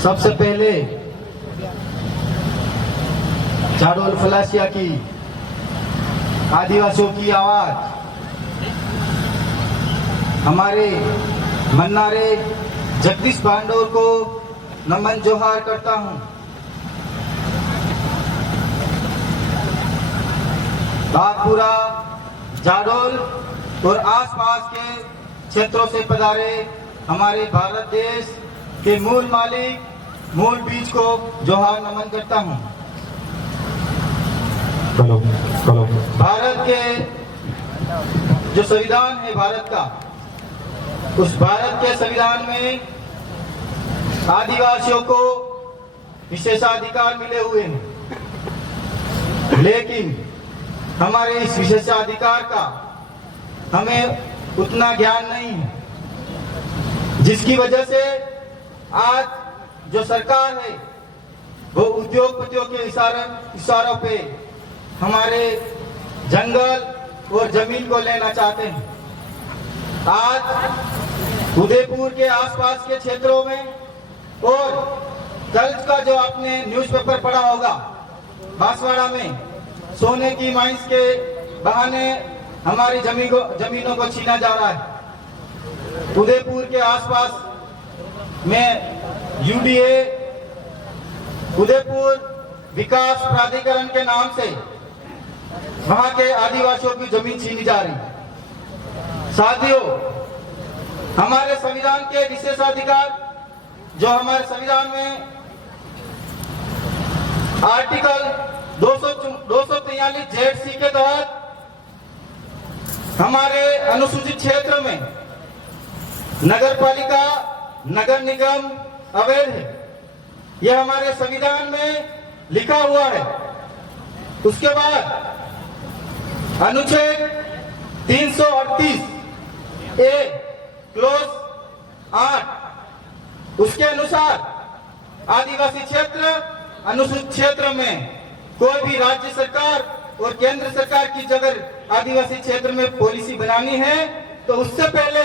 सबसे पहले जाडोल फलासिया की आदिवासियों की आवाज हमारे मन्नारे जगदीश बांडोर को नमन जोहार करता हूं। बागपुरा, जाडोल और आसपास के क्षेत्रों से पधारे हमारे भारत देश के मूल मालिक, मूल बीज को जोहार नमन करता हूं। भारत के जो संविधान है भारत का, उस भारत के संविधान में आदिवासियों को विशेषाधिकार मिले हुए हैं, लेकिन हमारे इस विशेषाधिकार का हमें उतना ज्ञान नहीं है, जिसकी वजह से आज जो सरकार है वो उद्योगपतियों के इशारों पे हमारे जंगल और जमीन को लेना चाहते हैं। आज उदयपुर के आसपास के क्षेत्रों में और कल का जो आपने न्यूज़पेपर पढ़ा होगा, बांसवाड़ा में सोने की माइंस के बहाने हमारी जमीनों को छीना जा रहा है। उदयपुर के आसपास में यूडीए उदयपुर विकास प्राधिकरण के नाम से वहां के आदिवासियों की जमीन छीनी जा रही। साथियों, हमारे संविधान के विशेषाधिकार जो हमारे संविधान में आर्टिकल 243 जेड सी के तहत हमारे अनुसूचित क्षेत्र में नगर पालिका, नगर निगम अवैध है, यह हमारे संविधान में लिखा हुआ है। उसके बाद अनुच्छेद 338 ए क्लोज 8 उसके अनुसार आदिवासी क्षेत्र, अनुसूचित क्षेत्र में कोई भी राज्य सरकार और केंद्र सरकार की अगर आदिवासी क्षेत्र में पॉलिसी बनानी है तो उससे पहले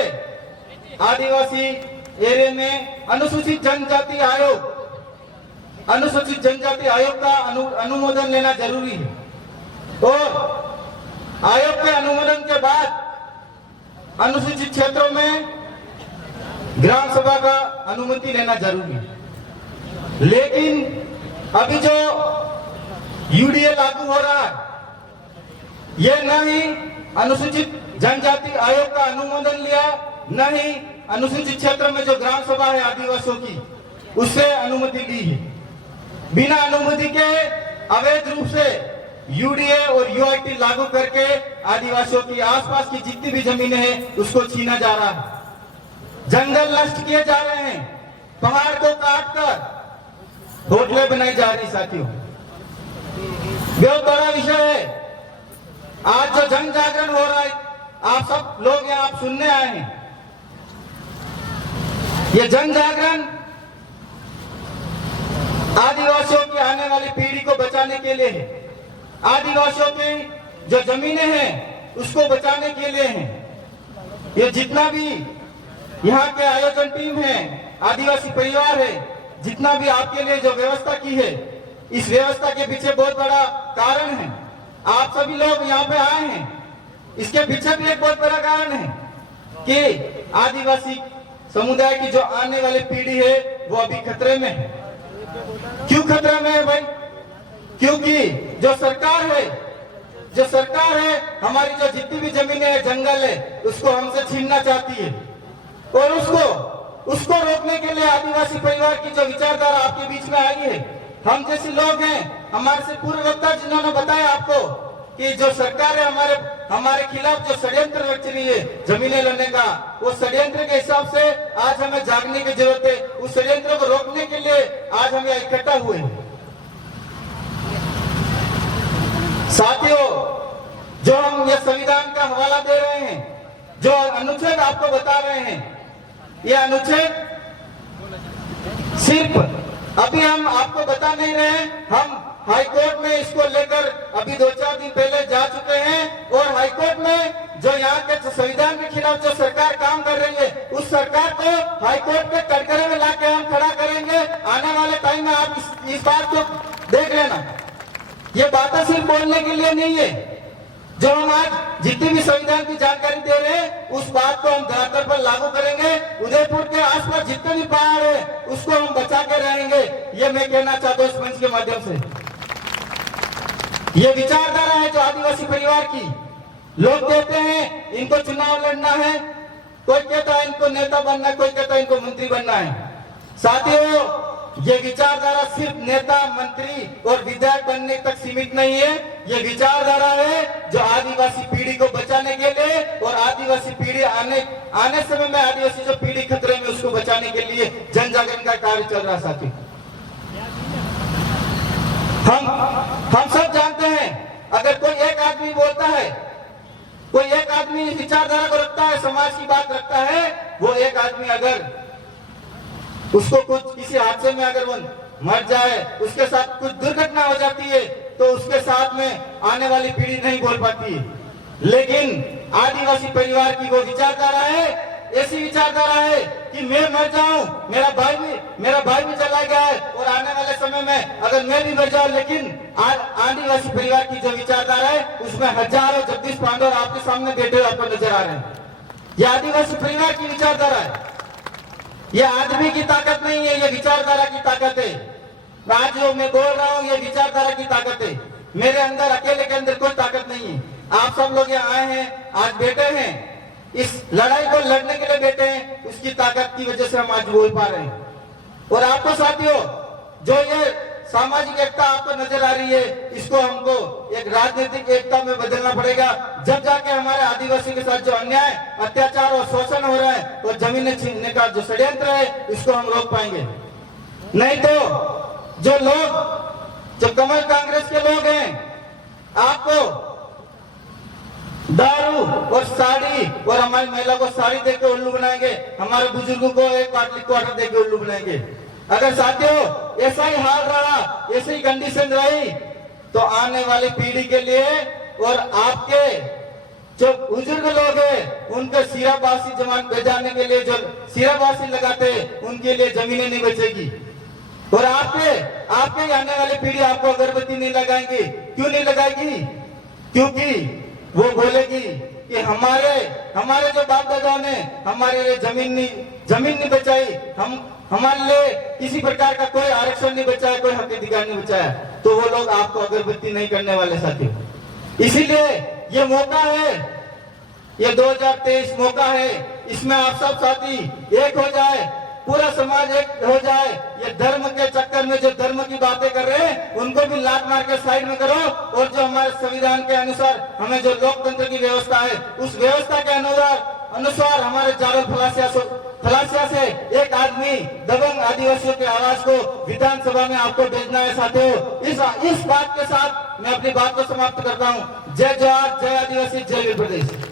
आदिवासी एरिया में अनुसूचित जनजाति आयोग का अनुमोदन लेना जरूरी है, और आयोग के अनुमोदन के बाद अनुसूचित क्षेत्रों में ग्राम सभा का अनुमति लेना जरूरी है। लेकिन अभी जो यूडीए लागू हो रहा है, यह न ही अनुसूचित जनजाति आयोग का अनुमोदन लिया, न ही अनुसूचित क्षेत्र में जो ग्राम सभा है आदिवासियों की, उससे अनुमति ली है। बिना अनुमति के अवैध रूप से यूडीए और यूआईटी लागू करके आदिवासियों की आसपास की जितनी भी जमीनें हैं उसको छीना जा रहा है, जंगल नष्ट किए जा रहे हैं, पहाड़ को काटकर होटलें बनाई जा रही। साथियों, बहुत बड़ा विषय है। आज जो जन जागरण हो रहा है, आप सब लोग यहाँ आप सुनने आए हैं, ये जन जागरण आदिवासियों की आने वाली पीढ़ी को बचाने के लिए है, आदिवासियों की जो जमीनें हैं उसको बचाने के लिए है। ये जितना भी यहाँ के आयोजन टीम है, आदिवासी परिवार है, जितना भी आपके लिए जो व्यवस्था की है, इस व्यवस्था के पीछे बहुत बड़ा कारण है। आप सभी लोग यहाँ पे आए हैं, इसके पीछे भी एक बहुत बड़ा कारण है कि आदिवासी समुदाय की जो आने वाली पीढ़ी है वो अभी खतरे में है। क्यों खतरे में है भाई? क्योंकि जो सरकार है हमारी जो जितनी भी जमीनें है, जंगल है, उसको हमसे छीनना चाहती है, और उसको रोकने के लिए आदिवासी परिवार की जो विचारधारा आपके बीच में आई है, हम जैसे लोग हैं, हमारे से पूर्व वक्ता जिन्होंने बताया आपको कि जो सरकार है हमारे खिलाफ जो षड्यंत्र रच रही है जमीनें लेने का, वो षड्यंत्र के हिसाब से आज हमें जागने की जरूरत है। उस षड्यंत्र को रोकने के लिए आज हम यहाँ इकट्ठा हुए हैं। साथियों, जो हम ये संविधान का हवाला दे रहे हैं, जो अनुच्छेद आपको बता रहे हैं, ये अनुच्छेद सिर्फ अभी हम आपको बता नहीं रहे हैं, हम हाईकोर्ट में इसको लेकर अभी 2-4 दिन पहले जा चुके हैं, और हाईकोर्ट में जो यहाँ के संविधान के खिलाफ जो सरकार काम कर रही है, उस सरकार को हाईकोर्ट के कटघरे में लाके हम खड़ा करेंगे। आने वाले टाइम में आप इस बात को देख लेना। ये बातें सिर्फ बोलने के लिए नहीं है। जो हम आज जितनी भी संविधान की जानकारी दे रहे हैं, उस बात को हम धरातल पर लागू करेंगे। उदयपुर के आसपास जितने भी पहाड़ है, उसको हम बचा के रहेंगे। ये मैं कहना चाहता हूँ इस मंच के माध्यम से। ये विचारधारा है जो आदिवासी परिवार की। लोग कहते हैं इनको चुनाव लड़ना है, कोई कहता है इनको नेता बनना है, कोई कहता है इनको मंत्री बनना है। साथियों, ये विचारधारा सिर्फ नेता, मंत्री और विधायक बनने तक सीमित नहीं है। ये विचारधारा है जो आदिवासी पीढ़ी को बचाने के लिए और आदिवासी पीढ़ी आने समय में आदिवासी जो पीढ़ी खतरे में, उसको बचाने के लिए जन जागरण का कार्य चल रहा है। साथियों, हम सब जानते हैं, अगर कोई एक आदमी बोलता है, कोई एक आदमी विचारधारा को रखता है, समाज की बात रखता है, वो एक आदमी अगर उसको कुछ किसी हादसे में अगर वो मर जाए, उसके साथ कुछ दुर्घटना हो जाती है, तो उसके साथ में आने वाली पीढ़ी नहीं बोल पाती है। लेकिन आदिवासी परिवार की वो विचारधारा है, ऐसी विचारधारा है कि मैं मर जाऊं, मेरा भाई भी चला गया है और आने वाले समय में अगर मैं भी मर जाऊं, लेकिन आदिवासी परिवार की जो विचारधारा है, उसमें हजारों जगदीश पांडव आपके सामने बैठे हुए आपको नजर आ रहे हैं। ये आदिवासी परिवार की विचारधारा है। ये आदमी की ताकत नहीं है, ये विचारधारा की ताकत है। आज जो मैं बोल रहा हूँ, ये विचारधारा की ताकत है। मेरे अंदर, अकेले के अंदर कोई ताकत नहीं है। आप सब लोग यहाँ आए हैं, आज बैठे हैं, इस लड़ाई को लड़ने के लिए बैठे हैं, उसकी ताकत की वजह से हम आज बोल पा रहे हैं। और आपको साथियों, जो ये सामाजिक एकता आपको नजर आ रही है, इसको हमको एक राजनीतिक एकता में बदलना पड़ेगा। जब जाके हमारे आदिवासी के साथ जो अन्याय, अत्याचार और शोषण हो रहा है और जमीनें छीनने का जो षड्यंत्र है, इसको हम रोक पाएंगे। नहीं तो जो लोग, जो कमल कांग्रेस के लोग हैं, आपको दारू और साड़ी और हमारी महिला को साड़ी देकर उल्लू बनाएंगे, हमारे बुजुर्गों को एक पाटली क्वार्टर देकर उल्लू बनाएंगे। अगर साथियों ऐसा ही हाल रहा, ऐसी ही कंडीशन रही, तो आने वाली पीढ़ी के लिए और आपके जो बुजुर्ग लोग हैं, उनके सिराबासी जमान बजाने के लिए जो सिराबासी लगाते हैं, उनके लिए जमीनें नहीं बचेगी। और आपके आने वाली पीढ़ी आपको अगरबत्ती नहीं लगाएंगी। क्यों नहीं लगाएगी? क्योंकि वो बोलेगी कि हमारे जो बाप दादाओं ने हमारे लिए जमीन नहीं बचाई, हमारे लिए किसी प्रकार का कोई आरक्षण नहीं बचाया, कोई हक अधिकार नहीं बचाया, तो वो लोग आपको अगरबत्ती नहीं करने वाले साथियों। इसीलिए ये मौका है, ये 2023 मौका है, इसमें आप सब साथी एक हो जाए, पूरा समाज एक हो जाए। ये धर्म के चक्कर में जो धर्म की बातें कर रहे हैं, उनको भी लात मार के साइड में करो। और जो हमारे संविधान के अनुसार हमें जो लोकतंत्र की व्यवस्था है, उस व्यवस्था के अनुसार हमारे जारल फलासिया से एक आदमी दबंग आदिवासियों की आवाज को विधानसभा में आपको भेजना है साथियों। इस बात के साथ मैं अपनी बात को समाप्त करता हूँ। जय जवाहर, जय आदिवासी, जय वीर प्रदेश।